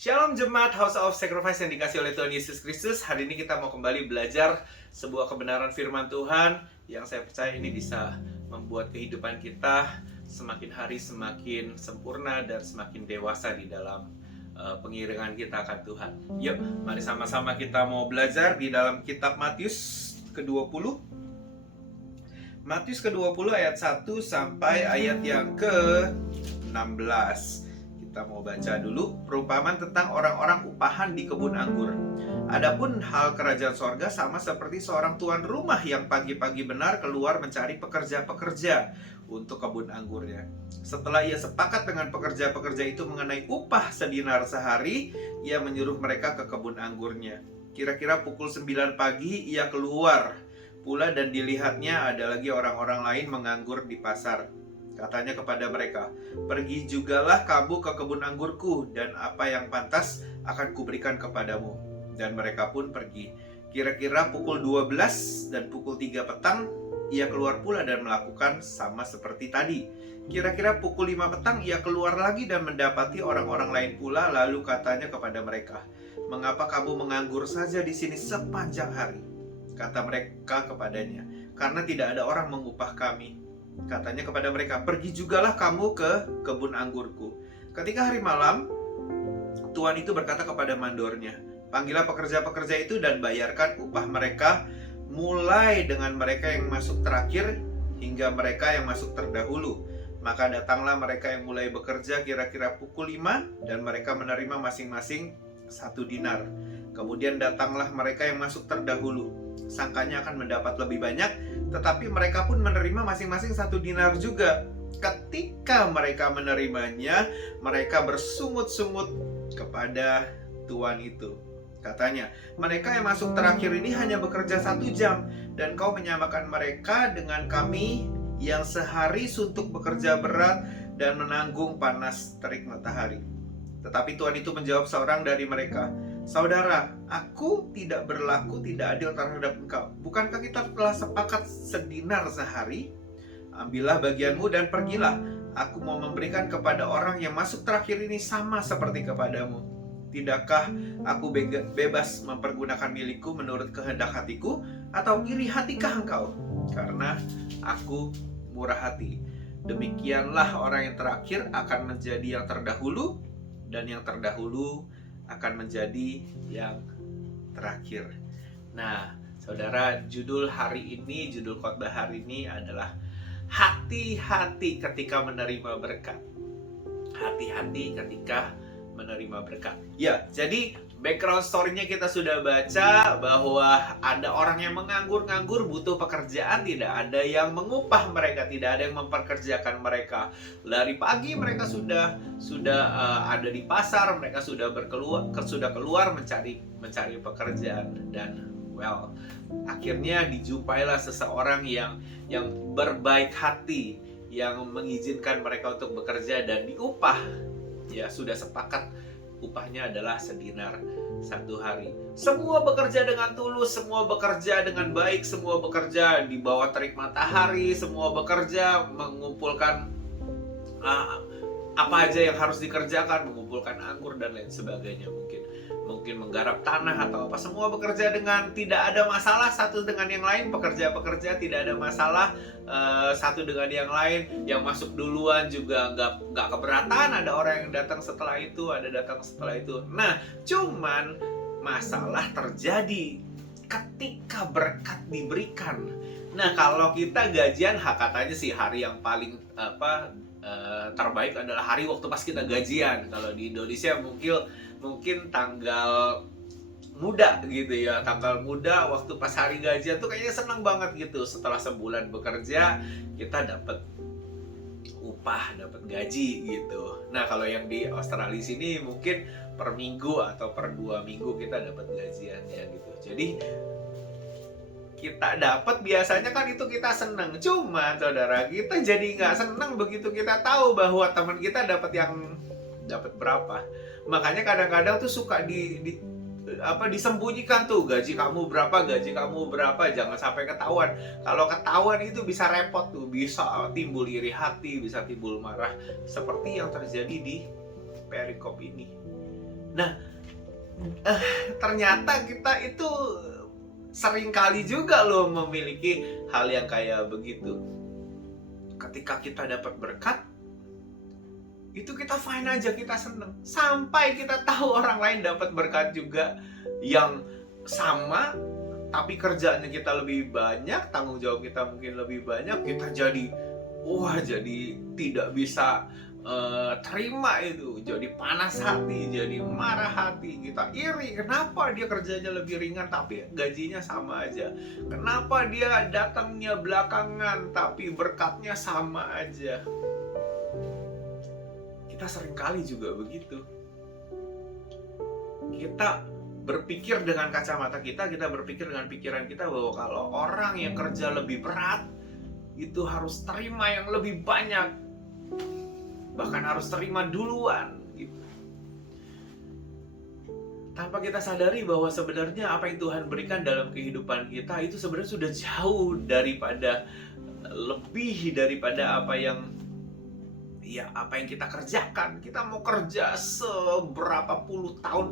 Shalom Jemaat House of Sacrifice yang dikasih oleh Tuhan Yesus Kristus. Hari ini kita mau kembali belajar sebuah kebenaran firman Tuhan yang saya percaya ini bisa membuat kehidupan kita semakin hari semakin sempurna dan semakin dewasa di dalam pengiringan kita akan Tuhan. Yuk, mari sama-sama kita mau belajar di dalam kitab Matius ke-20. Matius ke-20 ayat 1 sampai ayat yang ke-16. Kita mau baca dulu perumpamaan tentang orang-orang upahan di kebun anggur. Adapun hal kerajaan sorga sama seperti seorang tuan rumah yang pagi-pagi benar keluar mencari pekerja-pekerja untuk kebun anggurnya. Setelah ia sepakat dengan pekerja-pekerja itu mengenai upah sedinar sehari, ia menyuruh mereka ke kebun anggurnya. Kira-kira pukul 9 pagi ia keluar pula dan dilihatnya ada lagi orang-orang lain menganggur di pasar. Katanya kepada mereka, "Pergi jugalah kamu ke kebun anggurku, dan apa yang pantas akan kuberikan kepadamu." Dan mereka pun pergi. Kira-kira pukul 12 dan pukul 3 petang, ia keluar pula dan melakukan sama seperti tadi. Kira-kira pukul 5 petang, ia keluar lagi dan mendapati orang-orang lain pula, lalu katanya kepada mereka, "Mengapa kamu menganggur saja di sini sepanjang hari?" Kata mereka kepadanya, "Karena tidak ada orang mengupah kami." Katanya kepada mereka, "Pergi jugalah kamu ke kebun anggurku." Ketika hari malam, tuan itu berkata kepada mandornya, "Panggillah pekerja-pekerja itu dan bayarkan upah mereka, mulai dengan mereka yang masuk terakhir hingga mereka yang masuk terdahulu." Maka datanglah mereka yang mulai bekerja kira-kira pukul 5 dan mereka menerima masing-masing 1 dinar. Kemudian datanglah mereka yang masuk terdahulu. Sangkanya akan mendapat lebih banyak, tetapi mereka pun menerima masing-masing 1 dinar juga. Ketika mereka menerimanya, mereka bersungut-sungut kepada tuan itu. Katanya, "Mereka yang masuk terakhir ini hanya bekerja 1 jam, dan kau menyamakan mereka dengan kami yang sehari suntuk bekerja berat dan menanggung panas terik matahari." Tetapi tuan itu menjawab seorang dari mereka, "Saudara, aku tidak berlaku tidak adil terhadap engkau. Bukankah kita telah sepakat sedinar sehari? Ambillah bagianmu dan pergilah. Aku mau memberikan kepada orang yang masuk terakhir ini sama seperti kepadamu. Tidakkah aku bebas mempergunakan milikku menurut kehendak hatiku? Atau iri hatikah engkau? Karena aku murah hati. Demikianlah orang yang terakhir akan menjadi yang terdahulu, dan yang terdahulu akan menjadi yang terakhir." Nah, saudara, judul khotbah hari ini adalah hati-hati ketika menerima berkat. Hati-hati ketika menerima berkat. Ya, jadi background story-nya kita sudah baca bahwa ada orang yang menganggur-nganggur butuh pekerjaan, tidak ada yang mengupah mereka, tidak ada yang memperkerjakan mereka. Dari pagi mereka sudah ada di pasar, mereka sudah keluar mencari pekerjaan, dan akhirnya dijumpailah seseorang yang berbaik hati, yang mengizinkan mereka untuk bekerja dan diupah. Ya, sudah sepakat upahnya adalah sedinar 1 hari. Semua bekerja dengan tulus, semua bekerja dengan baik, semua bekerja di bawah terik matahari, semua bekerja mengumpulkan apa aja yang harus dikerjakan, mengumpulkan anggur dan lain sebagainya, mungkin menggarap tanah atau apa. Semua bekerja dengan tidak ada masalah satu dengan yang lain, pekerja-pekerja tidak ada masalah satu dengan yang lain. Yang masuk duluan juga nggak keberatan, ada orang yang datang setelah itu, Nah, cuman masalah terjadi ketika berkat diberikan. Nah, kalau kita gajian, katanya sih hari yang paling terbaik adalah hari waktu pas kita gajian. Kalau di Indonesia mungkin tanggal muda gitu ya, tanggal muda waktu pas hari gajian tuh kayaknya senang banget gitu. Setelah sebulan bekerja, kita dapat upah, dapat gaji gitu. Nah, kalau yang di Australia sini mungkin per minggu atau per 2 minggu kita dapat gajiannya gitu. Jadi kita dapat biasanya kan itu kita senang. Cuma saudara, kita jadi nggak senang begitu kita tahu bahwa teman kita dapat berapa. Makanya kadang-kadang tuh suka disembunyikan tuh, gaji kamu berapa, jangan sampai ketahuan. Kalau ketahuan itu bisa repot tuh, bisa timbul iri hati, bisa timbul marah, seperti yang terjadi di perikop ini. Nah, ternyata kita itu sering kali juga loh memiliki hal yang kayak begitu. Ketika kita dapat berkat, itu kita fine aja, kita seneng. Sampai kita tahu orang lain dapat berkat juga yang sama, tapi kerjaannya kita lebih banyak, tanggung jawab kita mungkin lebih banyak, kita jadi tidak bisa terima itu, jadi panas hati, jadi marah hati, kita iri. Kenapa dia kerjanya lebih ringan tapi gajinya sama aja? Kenapa dia datangnya belakangan tapi berkatnya sama aja? Kita seringkali juga begitu. Kita berpikir dengan kacamata kita berpikir dengan pikiran kita bahwa kalau orang yang kerja lebih berat itu harus terima yang lebih banyak, bahkan harus terima duluan gitu. Tanpa kita sadari bahwa sebenarnya apa yang Tuhan berikan dalam kehidupan kita itu sebenarnya sudah jauh daripada, lebih daripada apa yang kita kerjakan. Kita mau kerja seberapa puluh tahun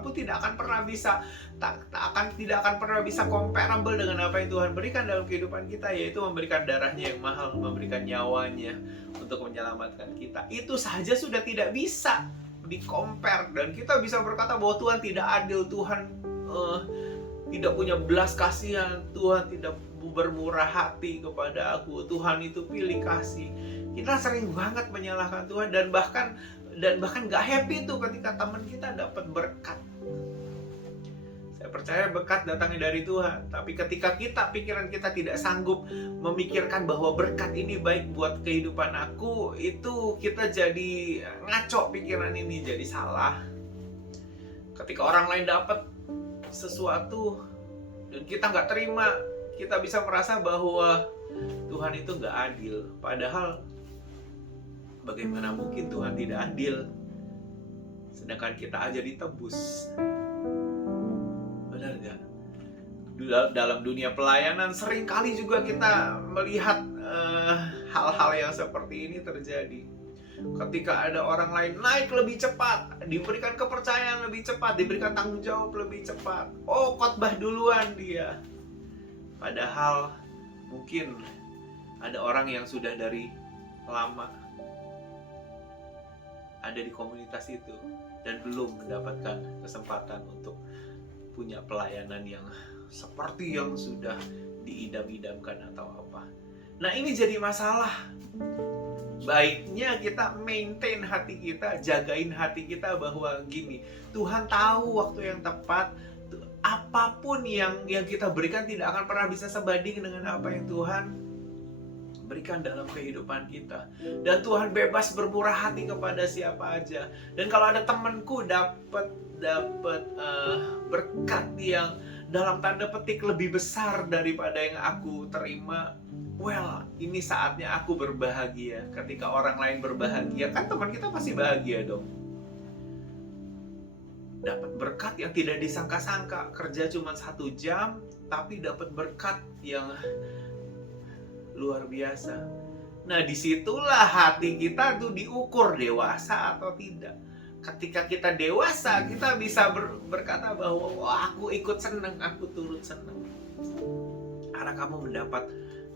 pun tidak akan pernah bisa comparable dengan apa yang Tuhan berikan dalam kehidupan kita, yaitu memberikan darahnya yang mahal, memberikan nyawanya untuk menyelamatkan kita. Itu saja sudah tidak bisa di-compare, dan kita bisa berkata bahwa Tuhan tidak adil, Tuhan tidak punya belas kasihan, Tuhan tidak bermurah hati kepada aku, Tuhan itu pilih kasih. Kita sering banget menyalahkan Tuhan, dan bahkan gak happy tuh ketika teman kita dapat berkat. Saya percaya berkat datangnya dari Tuhan, tapi ketika pikiran kita tidak sanggup memikirkan bahwa berkat ini baik buat kehidupan aku, itu kita jadi ngaco, pikiran ini jadi salah. Ketika orang lain dapat sesuatu dan kita nggak terima, kita bisa merasa bahwa Tuhan itu nggak adil. Padahal bagaimana mungkin Tuhan tidak adil, sedangkan kita aja ditebus? Benar nggak? Dalam dunia pelayanan seringkali juga kita melihat hal-hal yang seperti ini terjadi. Ketika ada orang lain naik lebih cepat, diberikan kepercayaan lebih cepat, diberikan tanggung jawab lebih cepat, khotbah duluan dia. Padahal mungkin ada orang yang sudah dari lama ada di komunitas itu dan belum mendapatkan kesempatan untuk punya pelayanan yang seperti yang sudah diidam-idamkan atau apa. Nah, ini jadi masalah. Baiknya kita maintain hati kita, jagain hati kita bahwa gini, Tuhan tahu waktu yang tepat. Apapun yang kita berikan tidak akan pernah bisa sebanding dengan apa yang Tuhan berikan dalam kehidupan kita. Dan Tuhan bebas bermurah hati kepada siapa aja. Dan kalau ada temanku dapat berkat yang dalam tanda petik lebih besar daripada yang aku terima, ini saatnya aku berbahagia. Ketika orang lain berbahagia, kan teman kita pasti bahagia dong. Dapat berkat yang tidak disangka-sangka, kerja cuma 1 jam tapi dapat berkat yang luar biasa. Nah, disitulah hati kita tuh diukur dewasa atau tidak. Ketika kita dewasa, kita bisa berkata bahwa aku ikut senang, aku turut senang, karena kamu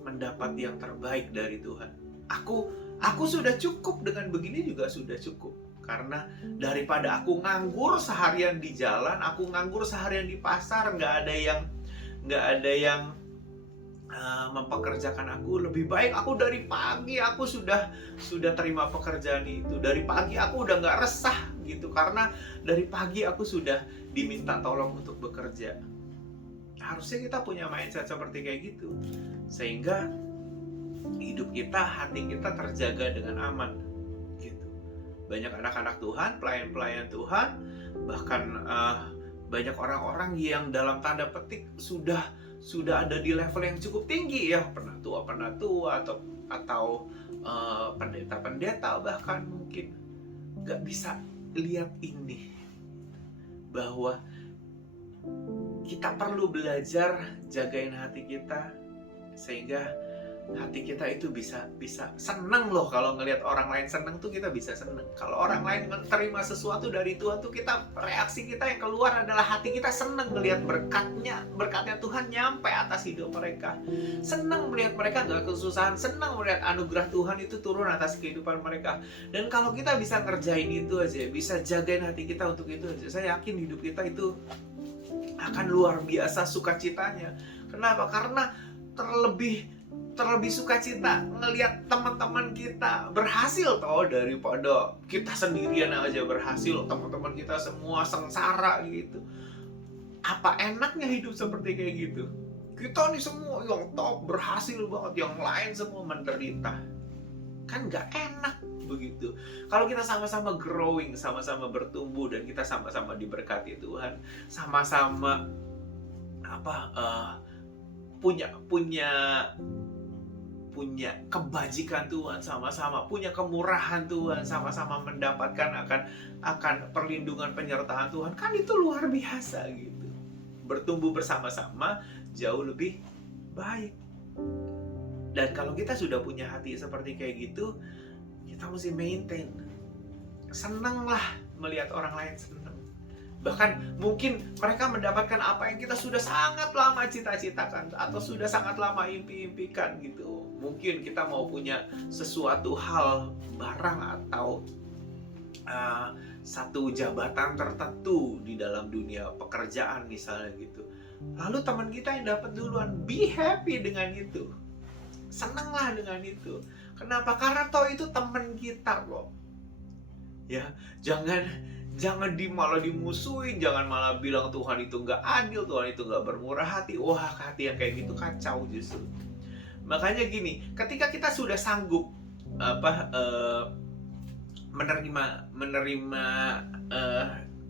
mendapat yang terbaik dari Tuhan. Aku sudah cukup, dengan begini juga sudah cukup. Karena daripada aku nganggur seharian di jalan, aku nganggur seharian di pasar, nggak ada yang mempekerjakan aku, lebih baik aku dari pagi aku sudah terima pekerjaan itu. Dari pagi aku udah nggak resah gitu, karena dari pagi aku sudah diminta tolong untuk bekerja. Harusnya kita punya mindset seperti kayak gitu, sehingga hidup kita, hati kita terjaga dengan aman gitu. Banyak anak-anak Tuhan, pelayan-pelayan Tuhan, bahkan banyak orang-orang yang dalam tanda petik sudah ada di level yang cukup tinggi ya, penatua atau pendeta bahkan mungkin nggak bisa lihat ini, bahwa kita perlu belajar jagain hati kita sehingga hati kita itu bisa seneng loh. Kalau ngelihat orang lain seneng tuh kita bisa seneng. Kalau orang lain menerima sesuatu dari Tuhan tuh reaksi kita yang keluar adalah hati kita seneng ngelihat berkatnya Tuhan nyampe atas hidup mereka. Senang melihat mereka gak kesusahan, senang melihat anugerah Tuhan itu turun atas kehidupan mereka. Dan kalau kita bisa ngerjain itu aja, bisa jagain hati kita untuk itu aja, saya yakin hidup kita itu akan luar biasa sukacitanya. Kenapa? Karena terlebih sukacita ngelihat teman-teman kita berhasil toh, daripada kita sendirian aja berhasil, teman-teman kita semua sengsara gitu. Apa enaknya hidup seperti kayak gitu? Kita nih semua yang top berhasil banget, yang lain semua menderita. Kan gak enak begitu. Kalau kita sama-sama growing, sama-sama bertumbuh, dan kita sama-sama diberkati Tuhan, sama-sama punya kebajikan Tuhan, sama-sama punya kemurahan Tuhan, sama-sama mendapatkan akan perlindungan penyertaan Tuhan, kan itu luar biasa gitu. Bertumbuh bersama-sama jauh lebih baik. Dan kalau kita sudah punya hati seperti kayak gitu, kita mesti maintain. Senanglah melihat orang lain senang. Bahkan mungkin mereka mendapatkan apa yang kita sudah sangat lama cita-citakan atau sudah sangat lama impi-impikan gitu. Mungkin kita mau punya sesuatu hal, barang, atau satu jabatan tertentu di dalam dunia pekerjaan misalnya gitu. Lalu teman kita yang dapat duluan, be happy dengan itu. Senanglah dengan itu. Kenapa? Karena toh itu teman kita kok. Ya, jangan malah dimusuhin, jangan malah bilang Tuhan itu nggak adil, Tuhan itu nggak bermurah hati. Wah, hati yang kayak gitu kacau justru. Makanya gini, ketika kita sudah sanggup menerima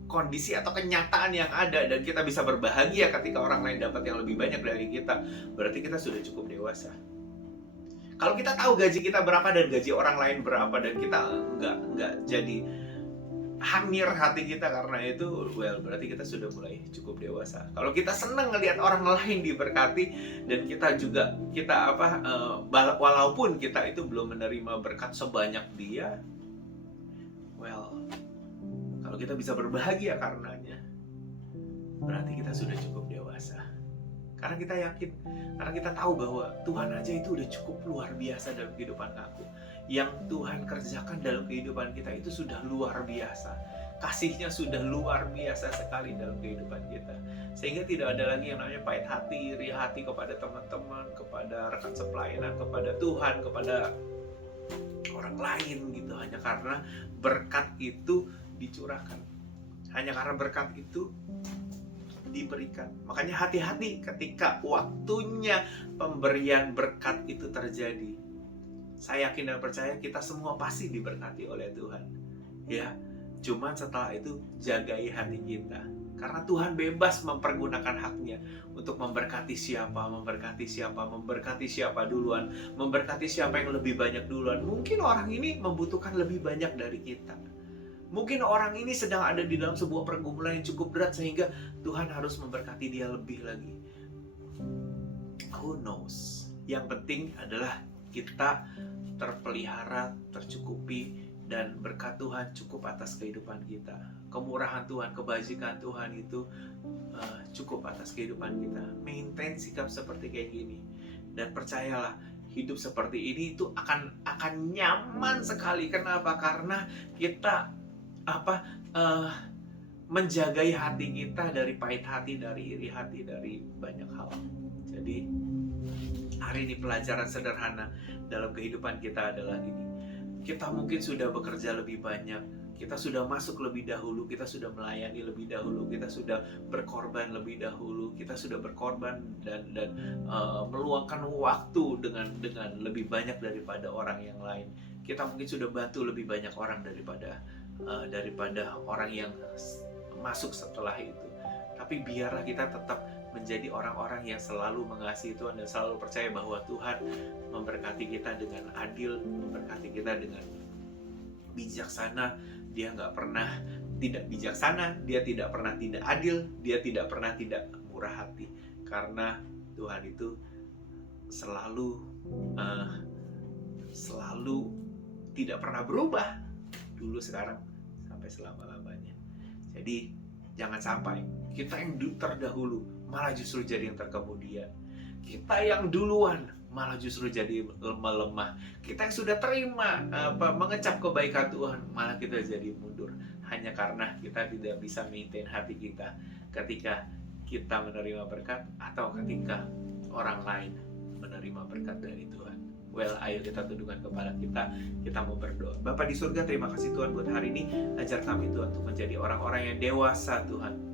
kondisi atau kenyataan yang ada, dan kita bisa berbahagia ketika orang lain dapat yang lebih banyak dari kita, berarti kita sudah cukup dewasa. Kalau kita tahu gaji kita berapa dan gaji orang lain berapa, dan kita nggak jadi hamir hati kita karena itu, berarti kita sudah mulai cukup dewasa. Kalau kita senang ngelihat orang lain diberkati, dan walaupun kita itu belum menerima berkat sebanyak dia, kalau kita bisa berbahagia karenanya, berarti kita sudah cukup dewasa. Karena kita yakin, karena kita tahu bahwa Tuhan aja itu udah cukup luar biasa dalam kehidupan aku. Yang Tuhan kerjakan dalam kehidupan kita itu sudah luar biasa. Kasihnya sudah luar biasa sekali dalam kehidupan kita. Sehingga tidak ada lagi yang namanya pahit hati, iri hati kepada teman-teman, kepada rekan sepelayanan, kepada Tuhan, kepada orang lain gitu. Hanya karena berkat itu dicurahkan. Hanya karena berkat itu diberikan. Makanya hati-hati ketika waktunya pemberian berkat itu terjadi. Saya yakin dan percaya kita semua pasti diberkati oleh Tuhan. Ya, cuman setelah itu jagai hati kita. Karena Tuhan bebas mempergunakan haknya untuk memberkati siapa duluan, memberkati siapa yang lebih banyak duluan. Mungkin orang ini membutuhkan lebih banyak dari kita. Mungkin orang ini sedang ada di dalam sebuah pergumulan yang cukup berat sehingga Tuhan harus memberkati dia lebih lagi. Who knows? Yang penting adalah kita terpelihara, tercukupi, dan berkat Tuhan cukup atas kehidupan kita. Kemurahan Tuhan, kebajikan Tuhan itu cukup atas kehidupan kita. Maintain sikap seperti kayak gini. Dan percayalah, hidup seperti ini itu akan nyaman sekali. Kenapa? Karena kita menjagai hati kita dari pahit hati, dari iri hati, dari banyak hal. Jadi hari ini pelajaran sederhana dalam kehidupan kita adalah ini. Kita mungkin sudah bekerja lebih banyak, kita sudah masuk lebih dahulu, kita sudah melayani lebih dahulu, kita sudah berkorban lebih dahulu, kita sudah berkorban dan meluangkan waktu dengan lebih banyak daripada orang yang lain. Kita mungkin sudah bantu lebih banyak orang daripada orang yang masuk setelah itu. Tapi biarlah kita tetap menjadi orang-orang yang selalu mengasihi Tuhan dan selalu percaya bahwa Tuhan memberkati kita dengan adil, memberkati kita dengan bijaksana. Dia nggak pernah tidak bijaksana, dia tidak pernah tidak adil, dia tidak pernah tidak murah hati. Karena Tuhan itu selalu eh, selalu tidak pernah berubah, dulu, sekarang, sampai selama-lamanya. Jadi jangan sampai kita yang terdahulu malah justru jadi yang terkemudian. Kita yang duluan malah justru jadi melemah. Kita yang sudah terima mengecap kebaikan Tuhan, malah kita jadi mundur. Hanya karena kita tidak bisa maintain hati kita ketika kita menerima berkat atau ketika orang lain menerima berkat dari Tuhan. Well, ayo kita tundukkan kepala kita mau berdoa. Bapa di surga, terima kasih Tuhan buat hari ini. Ajar kami Tuhan untuk menjadi orang-orang yang dewasa Tuhan.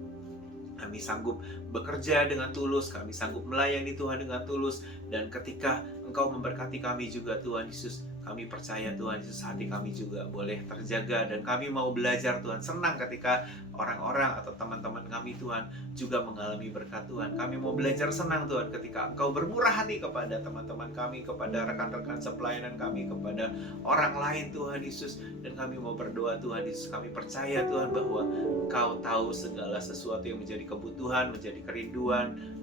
Kami sanggup bekerja dengan tulus, kami sanggup melayani Tuhan dengan tulus. Dan ketika Engkau memberkati kami juga Tuhan Yesus, kami percaya Tuhan Yesus, hati kami juga boleh terjaga. Dan kami mau belajar Tuhan, senang ketika orang-orang atau teman-teman kami Tuhan juga mengalami berkat Tuhan. Kami mau belajar senang Tuhan ketika Engkau bermurah hati kepada teman-teman kami, kepada rekan-rekan sepelayanan kami, kepada orang lain Tuhan Yesus. Dan kami mau berdoa Tuhan Yesus, kami percaya Tuhan bahwa Engkau tahu segala sesuatu yang menjadi kebutuhan, menjadi kerinduan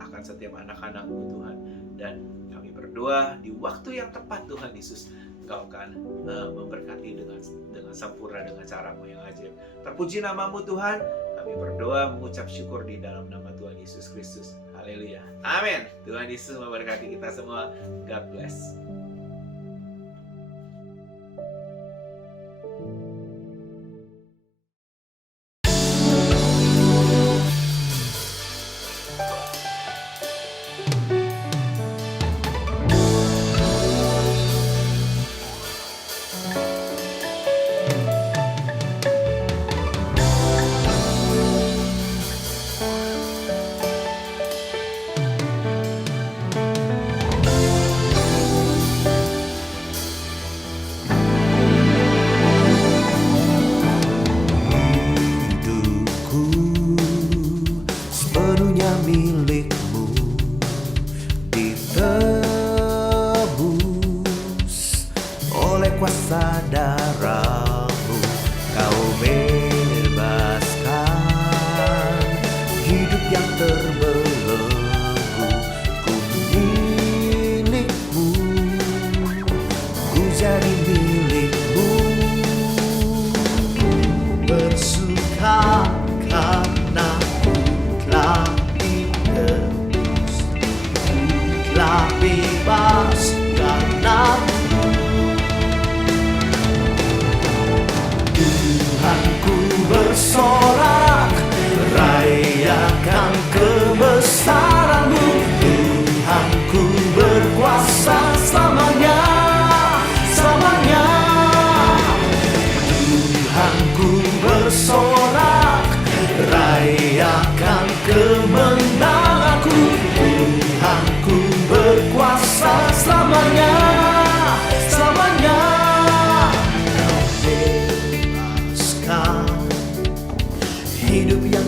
akan setiap anak-anak-Mu Tuhan. Dan kami berdoa di waktu yang tepat Tuhan Yesus, Engkau akan memberkati dengan sempurna dengan cara-Mu yang ajaib. Terpuji nama-Mu Tuhan. Kami berdoa mengucap syukur di dalam nama Tuhan Yesus Kristus. Haleluya. Amin. Tuhan Yesus memberkati kita semua. God bless. Kuasa darah-Mu, Kau bebaskan hidup yang terbelenggu. Ku milik-Mu, ku jadi milik-Mu. Bersuka karena ku telah ditebus, ku telah bebas karena Tuhanku bersorak, rayakan kebesaran-Mu. Tuhanku berkuasa selamanya, selamanya. Tuhanku bersorak, rayakan kemenanganku. Tuhanku berkuasa selamanya, selamanya. Hidup yang